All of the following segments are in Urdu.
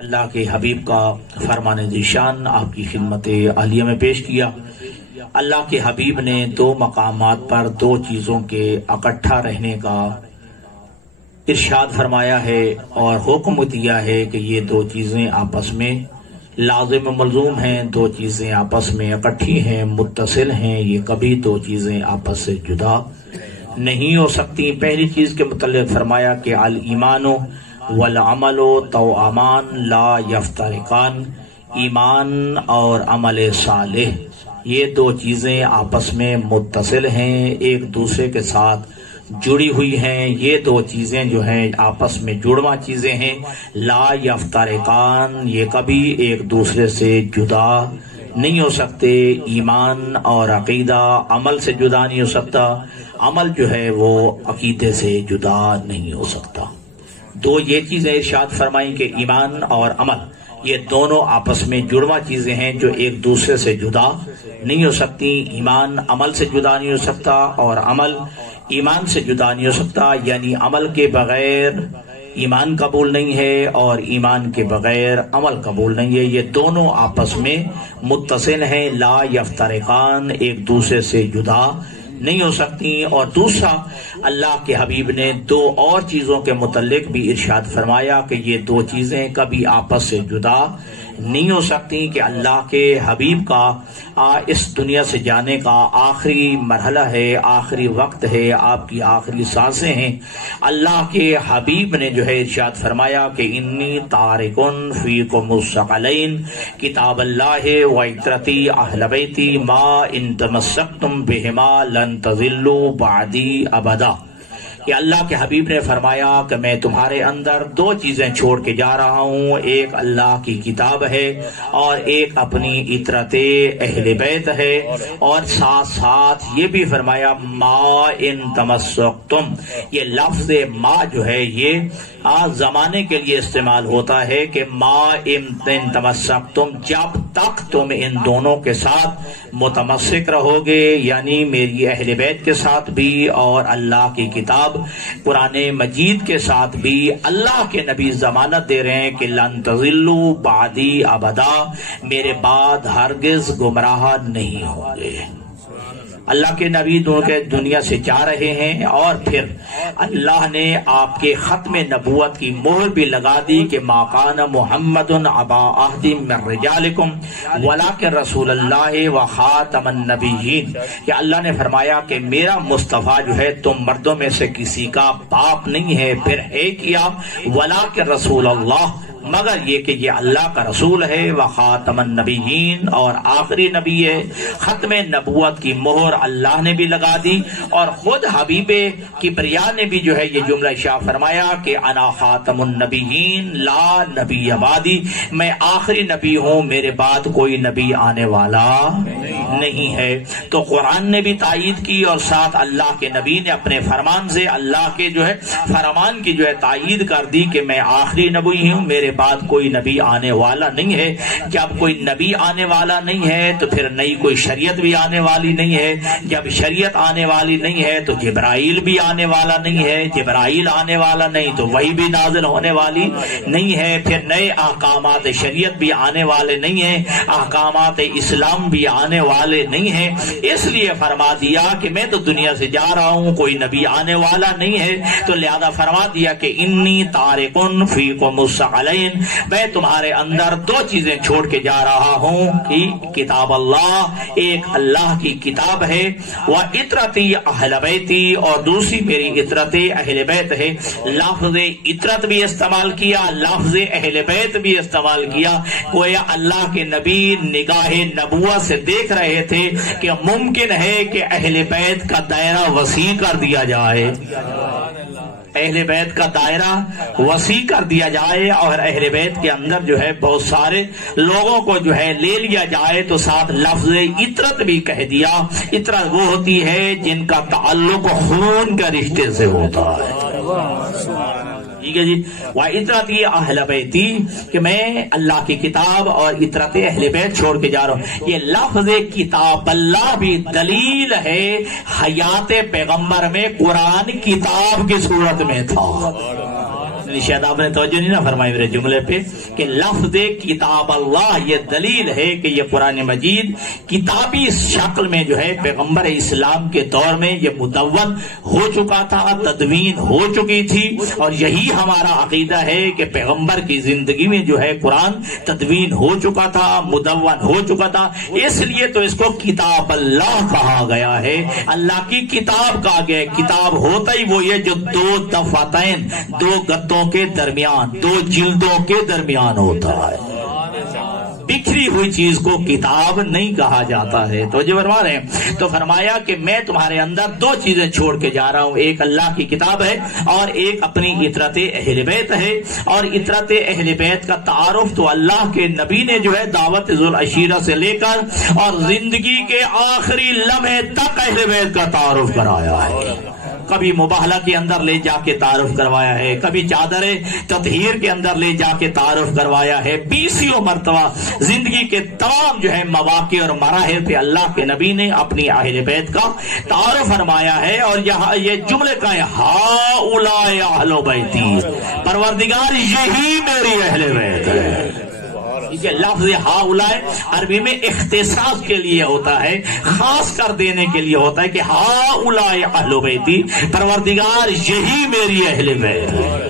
اللہ کے حبیب کا فرمان ذیشان آپ کی خدمت عالیہ میں پیش کیا۔ اللہ کے حبیب نے دو مقامات پر دو چیزوں کے اکٹھا رہنے کا ارشاد فرمایا ہے اور حکم دیا ہے کہ یہ دو چیزیں آپس میں لازم و ملزوم ہیں، دو چیزیں آپس میں اکٹھی ہیں، متصل ہیں، یہ کبھی دو چیزیں آپس سے جدا نہیں ہو سکتی۔ پہلی چیز کے متعلق فرمایا کہ الایمان والعمل توامان لا یفترقان، ایمان اور عمل صالح یہ دو چیزیں آپس میں متصل ہیں، ایک دوسرے کے ساتھ جڑی ہوئی ہیں۔ یہ دو چیزیں جو ہیں آپس میں جڑواں چیزیں ہیں، لا یفترقان، یہ کبھی ایک دوسرے سے جدا نہیں ہو سکتے۔ ایمان اور عقیدہ عمل سے جدا نہیں ہو سکتا، عمل جو ہے وہ عقیدے سے جدا نہیں ہو سکتا۔ دو یہ چیزیں ارشاد فرمائیں کہ ایمان اور عمل یہ دونوں آپس میں جڑواں چیزیں ہیں جو ایک دوسرے سے جدا نہیں ہو سکتی۔ ایمان عمل سے جدا نہیں ہو سکتا اور عمل ایمان سے جدا نہیں ہو سکتا، یعنی عمل کے بغیر ایمان قبول نہیں ہے اور ایمان کے بغیر عمل قبول نہیں ہے، یہ دونوں آپس میں متصل ہیں، لا یفترقان، ایک دوسرے سے جدا نہیں ہو سکتی۔ اور دوسرا اللہ کے حبیب نے دو اور چیزوں کے متعلق بھی ارشاد فرمایا کہ یہ دو چیزیں کبھی آپس سے جدا نہیں ہو سکتی، کہ اللہ کے حبیب کا اس دنیا سے جانے کا آخری مرحلہ ہے، آخری وقت ہے، آپ کی آخری سانسیں ہیں۔ اللہ کے حبیب نے جو ہے ارشاد فرمایا کہ انی تارکن فیکم الثقلین کتاب اللہ و عترتی اہل بیتی ما ان تمسکتم بہما لن تضلوا بعدی ابدا، کہ اللہ کے حبیب نے فرمایا کہ میں تمہارے اندر دو چیزیں چھوڑ کے جا رہا ہوں، ایک اللہ کی کتاب ہے اور ایک اپنی عترت اہل بیت ہے، اور ساتھ ساتھ یہ بھی فرمایا ما ان تمسکتم، یہ لفظ ما جو ہے یہ زمانے کے لیے استعمال ہوتا ہے کہ ما ان تمسکتم، جب تک تم ان دونوں کے ساتھ متمسک رہو گے، یعنی میری اہل بیت کے ساتھ بھی اور اللہ کی کتاب قرآن مجید کے ساتھ بھی۔ اللہ کے نبی ضمانت دے رہے ہیں کہ لن تضلوا بعدی ابدا، میرے بعد ہرگز گمراہ نہیں ہوں گے۔ اللہ کے نبی دنیا سے جا رہے ہیں اور پھر اللہ نے آپ کے ختم نبوت کی مہر بھی لگا دی کہ ما کان محمد ابا احد من رجالکم ولکن رسول اللہ و خاتم النبیین، کہ اللہ نے فرمایا کہ میرا مصطفیٰ جو ہے تم مردوں میں سے کسی کا باپ نہیں ہے، پھر ہے کیا ولکن رسول اللہ، مگر یہ کہ یہ اللہ کا رسول ہے، وخاتم النبیین، اور آخری نبی ہے۔ ختم نبوت کی مہر اللہ نے بھی لگا دی اور خود حبیب کبریا نے بھی جو ہے یہ جملہ ارشاد فرمایا کہ انا خاتم النبیین لا نبی بعدی، میں آخری نبی ہوں، میرے بعد کوئی نبی آنے والا نہیں ہے۔ تو قرآن نے بھی تائید کی اور ساتھ اللہ کے نبی نے اپنے فرمان سے اللہ کے جو ہے فرمان کی جو ہے تائید کر دی کہ میں آخری نبی ہوں، میرے بعد کوئی نبی آنے والا نہیں ہے۔ جب کوئی نبی آنے والا نہیں ہے تو پھر نئی کوئی شریعت بھی آنے والی نہیں ہے، جب شریعت آنے والی نہیں ہے تو جبرائیل بھی آنے والا نہیں ہے، جبرائیل آنے والا نہیں تو وحی بھی نازل ہونے والی نہیں ہے، پھر نئے احکامات شریعت بھی آنے والے نہیں ہیں، احکامات اسلام بھی آنے والے نہیں ہیں۔ اس لیے فرما دیا کہ میں تو دنیا سے جا رہا ہوں، کوئی نبی آنے والا نہیں ہے، تو لہذا فرما دیا کہ انی تارکن فیکم الثقلین، میں تمہارے اندر دو چیزیں چھوڑ کے جا رہا ہوں، کہ کتاب اللہ، ایک اللہ کی کتاب ہے، وہ عترتی اہل بیتی، اور دوسری میری عترت اہل بیت ہے۔ لفظ عترت بھی استعمال کیا، لفظ اہل بیت بھی استعمال کیا، گویا اللہ کے نبی نگاہ نبوت سے دیکھ رہے تھے کہ ممکن ہے کہ اہل بیت کا دائرہ وسیع کر دیا جائے، اہل بیت کا دائرہ وسیع کر دیا جائے اور اہل بیت کے اندر جو ہے بہت سارے لوگوں کو جو ہے لے لیا جائے، تو ساتھ لفظ عترت بھی کہہ دیا۔ عترت وہ ہوتی ہے جن کا تعلق خون کے رشتے سے ہوتا ہے، ٹھیک ہے جی۔ وَعِتْرَتِي أَهْلَ بَيْتِي، کہ میں اللہ کی کتاب اور عترت اہل بیت چھوڑ کے جا رہا ہوں۔ یہ لفظ کتاب اللہ بھی دلیل ہے حیات پیغمبر میں قرآن کتاب کی صورت میں تھا، شاید آپ نے توجہ نہیں نہ فرمائی میرے جملے پہ کہ لفظ کتاب اللہ یہ دلیل ہے کہ یہ قرآن مجید کتابی شکل میں جو ہے پیغمبر اسلام کے دور میں یہ مدون ہو چکا تھا، تدوین ہو چکی تھی، اور یہی ہمارا عقیدہ ہے کہ پیغمبر کی زندگی میں جو ہے قرآن تدوین ہو چکا تھا، مدون ہو چکا تھا، اس لیے تو اس کو کتاب اللہ کہا گیا ہے۔ اللہ کی کتاب کہا گیا ہے۔ کتاب ہوتا ہی وہ یہ جو دو دفاتین، دو گتوں کے درمیان، دو جلدوں کے درمیان ہوتا ہے، بکھری ہوئی چیز کو کتاب نہیں کہا جاتا ہے۔ تو جو فرما رہے ہیں تو فرمایا کہ میں تمہارے اندر دو چیزیں چھوڑ کے جا رہا ہوں، ایک اللہ کی کتاب ہے اور ایک اپنی اطرت اہل بیت ہے۔ اور اطرت اہل بیت کا تعارف تو اللہ کے نبی نے جو ہے دعوت ذوالعشیرہ سے لے کر اور زندگی کے آخری لمحے تک اہل بیت کا تعارف کرایا ہے۔ کبھی مباہلہ کے اندر لے جا کے تعارف کروایا ہے، کبھی چادر تطہیر کے اندر لے جا کے تعارف کروایا ہے۔ 20 مرتبہ زندگی کے تمام جو ہے مواقع اور مراحل پہ اللہ کے نبی نے اپنی اہل بیت کا تعارف فرمایا ہے۔ اور یہاں یہ جملے کا ہے ہؤلاء اہل بیتی، پروردگار یہی میری اہل بیت ہے۔ یہ لفظ ہؤلاء عربی میں اختصاص کے لیے ہوتا ہے، خاص کر دینے کے لیے ہوتا ہے کہ ہؤلاء اہل بیتی، پروردگار یہی میری اہل بیت ہے۔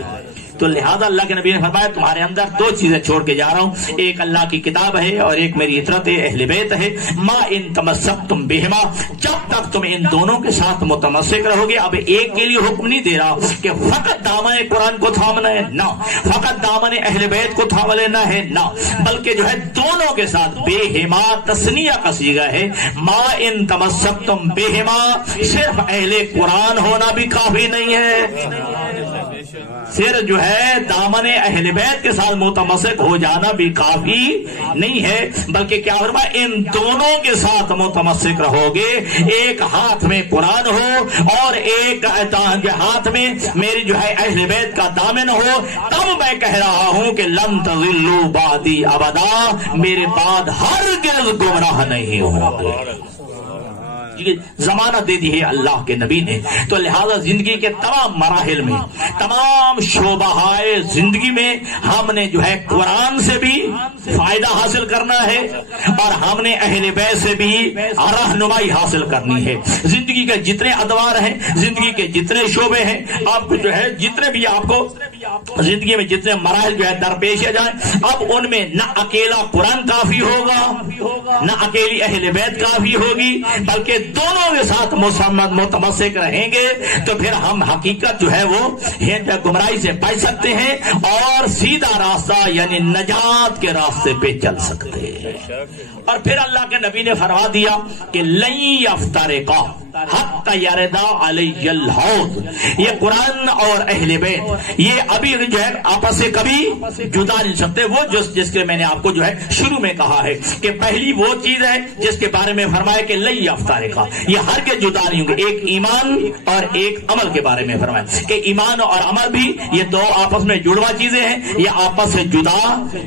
تو لہذا اللہ کے نبی نے فرمایا تمہارے اندر دو چیزیں چھوڑ کے جا رہا ہوں، ایک اللہ کی کتاب ہے اور ایک میری اطرت اہل بیت ہے۔ ما ان تمسکتم بہما، جب تک تم ان دونوں کے ساتھ متمسک رہو گے۔ اب ایک کے لیے حکم نہیں دے رہا کہ فقط دامن قرآن کو تھامنا ہے، نہ فقط دامن اہل بیت کو تھام لینا ہے، نہ بلکہ جو ہے دونوں کے ساتھ بہما تثنیہ کا صیغہ ہے۔ ما ان تمسکتم بہما، صرف اہل قرآن ہونا بھی کافی نہیں ہے، صرف جو ہے دامن اہل بیت کے ساتھ متمسک ہو جانا بھی کافی نہیں ہے، بلکہ کیا فرمایا ان دونوں کے ساتھ متمسک رہو گے۔ ایک ہاتھ میں قرآن ہو اور ایک ہاتھ میں میری جو ہے اہل بیت کا دامن ہو، تب میں کہہ رہا ہوں کہ لن تضلوا بعدی ابدا، میرے بعد ہرگز گمراہ نہیں ہوگے۔ ضمانت دے دی ہے اللہ کے نبی نے۔ تو لہذا زندگی کے تمام مراحل میں، تمام شعبۂ زندگی میں ہم نے جو ہے قرآن سے بھی فائدہ حاصل کرنا ہے اور ہم نے اہل بیت سے بھی رہنمائی حاصل کرنی ہے۔ زندگی کے جتنے ادوار ہیں، زندگی کے جتنے شعبے ہیں، آپ کو جو ہے جتنے بھی آپ کو زندگی میں جتنے مراحل جو ہے درپیش آ جائیں، اب ان میں نہ اکیلا قرآن کافی ہوگا، نہ اکیلی اہل بیت کافی ہوگی، بلکہ دونوں کے ساتھ متمسک رہیں گے تو پھر ہم حقیقت جو ہے وہ گمراہی سے بچ سکتے ہیں اور سیدھا راستہ یعنی نجات کے راستے پہ چل سکتے ہیں۔ اور پھر اللہ کے نبی نے فرما دیا کہ لن یفترقا حتی یردا علی الحوض، یہ قرآن اور اہل بیت یہ ابھی جو ہے آپس سے کبھی جدا نہیں سکتے۔ وہ جس کے میں نے آپ کو جو ہے شروع میں کہا ہے کہ پہلی وہ چیز ہے جس کے بارے میں فرمایا کہ لن یفترقا، یہ ہرگز جدا نہیں ہوں گے۔ ایک ایمان اور ایک عمل کے بارے میں فرمایا کہ ایمان اور عمل بھی یہ دو آپس میں جڑوا چیزیں ہیں، یہ آپس سے جدا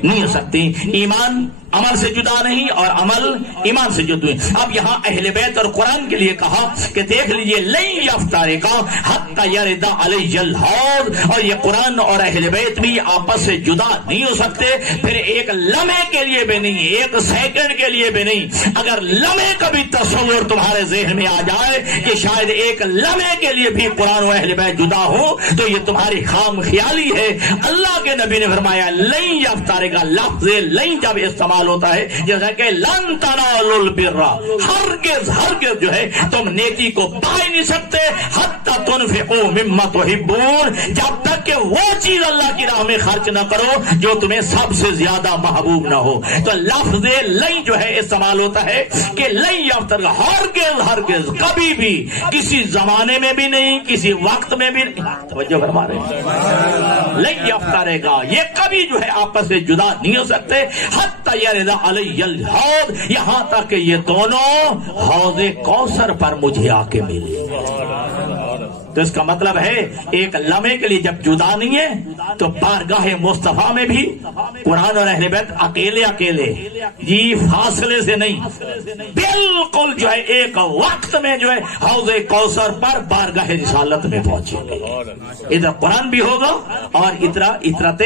نہیں ہو سکتی۔ ایمان عمل سے جدا نہیں اور عمل ایمان سے جدا نہیں۔ اب یہاں اہل بیت اور قرآن کے لیے کہا کہ دیکھ لیجئے لن یفترقا حتی یردا علی الحوض، اور یہ قرآن اور اہل بیت بھی آپس سے جدا نہیں ہو سکتے، پھر ایک لمحے کے لیے بھی نہیں، ایک سیکنڈ کے لیے بھی نہیں۔ اگر لمحے کا بھی تصور تمہارے ذہن میں آ جائے کہ شاید ایک لمحے کے لیے بھی قرآن و اہل بیت جدا ہو تو یہ تمہاری خام خیالی ہے۔ اللہ کے نبی نے فرمایا لن یفترقا، لفظ لن جب استعمال ہوتا ہے جیسا کہ لن تنالوا البر، ہرگز ہرگز جو ہے تم نیکی کو پا ہی نہیں سکتے حتی تنفقوا مما تحبون، جب تک کہ وہ چیز اللہ کی راہ میں خرچ نہ کرو جو تمہیں سب سے زیادہ محبوب نہ ہو۔ تو لفظ لن جو ہے استعمال ہوتا ہے کہ لن یفترقا، ہرگز ہرگز کبھی بھی کسی زمانے میں بھی نہیں، کسی وقت میں بھی نہیں۔ توجہ فرما رہے ہیں، لن یفترقا یہ کبھی جو ہے آپس سے جدا نہیں ہو سکتے حتی یردا علی الحوض، یہاں تک کہ یہ دونوں حوض کوثر پر مجھے آ کے ملے۔ تو اس کا مطلب ہے ایک لمحے کے لیے جب جدا نہیں ہے تو بارگاہ مصطفیٰ میں بھی قرآن اور اہل بیت اکیلے اکیلے یہ فاصلے سے نہیں، بالکل جو ہے ایک وقت میں جو ہے حوض کوثر پر بارگاہ رسالت میں پہنچے گے۔ ادھر قرآن بھی ہوگا اور اطرت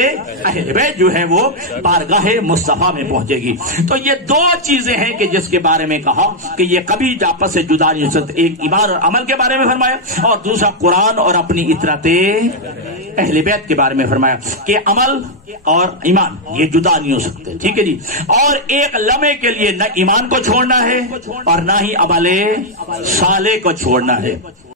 اہل بیت جو ہے وہ بارگاہ مصطفیٰ میں پہنچے گی۔ تو یہ دو چیزیں ہیں کہ جس کے بارے میں کہا کہ یہ کبھی آپس سے جدا نہیں ہو سکتے، ایک ایمان اور عمل کے بارے میں فرمایا اور دوسرا قرآن اور اپنی اطرت اہل بیت کے بارے میں فرمایا کہ عمل اور ایمان یہ جدا نہیں ہو سکتے، ٹھیک ہے جی۔ اور ایک لمحے کے لیے نہ ایمان کو چھوڑنا ہے اور نہ ہی عمل صالح کو چھوڑنا ہے۔